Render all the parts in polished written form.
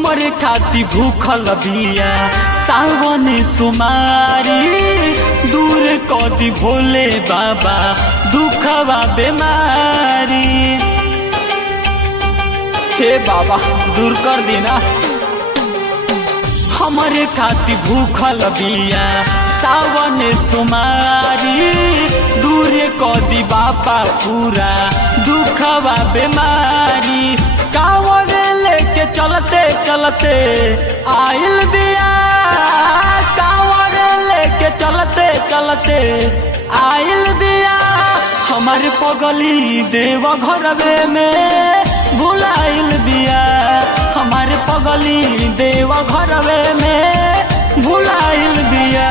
हमरे खाती भूखल बिया सावन सुमारी, दूर कदी भोले बाबा दुखवा बेमारी। हे बाबा दूर कर देना। हमरे खाती भूखल बिया सावन सुमारी, दूर कदी बाबा पूरा दुखवा बेमारी। कांवर लेके चलते चलते आइल बिया, कांवर लेके चलते चलते आइल बिया। हमार पगली देव घरवे में भुलाइल बिया, हमार पगली देव घरवे में भुलाइल बिया।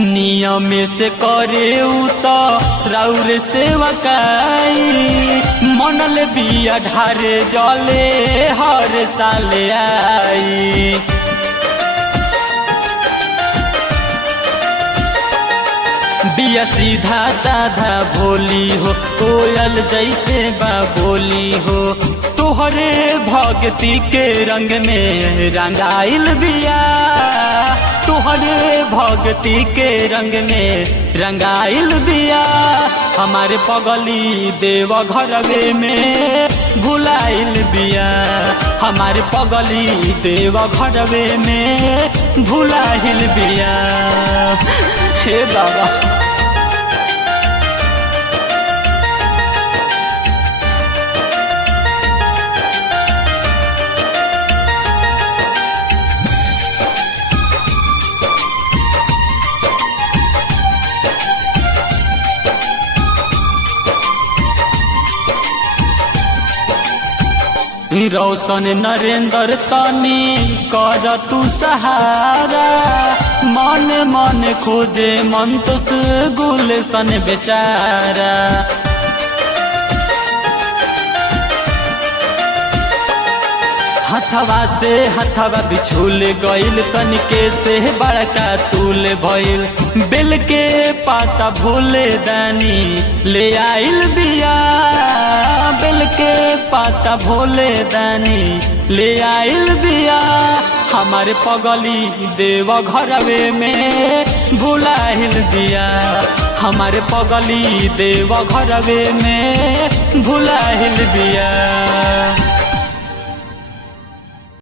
नियम से करे तो राउर सेवकाई, मनल बिया ढारे जले हर साल आई। बिया सीधा साधा भोली हो, कोयल जैसे बोली हो। तोहरे भक्ति के रंग में रंगाइल बिया, तोहरे भक्ति के रंग में रंगाइल बिया। हमारे पगली देव घरवे में भुलाइल बिया, हमारे पगली देव घरवे में भुलाइल बिया। हे बाबा रोशन नरेंद्र तनी कर तू सहारा, मन मन खोजे मन तुस गुलशन बेचारा। हथवा से हथवा बिछुल गइल, तनिके से बड़का तूल भइल। बेल के पाता भोले दानी ले आइल बिया, बेल के पाता भोले दानी ले आइल बिया। हमारे पगली देव घरवे में भुलाइल बिया, हमारे पगली देव घरवे में भुलाइल बिया।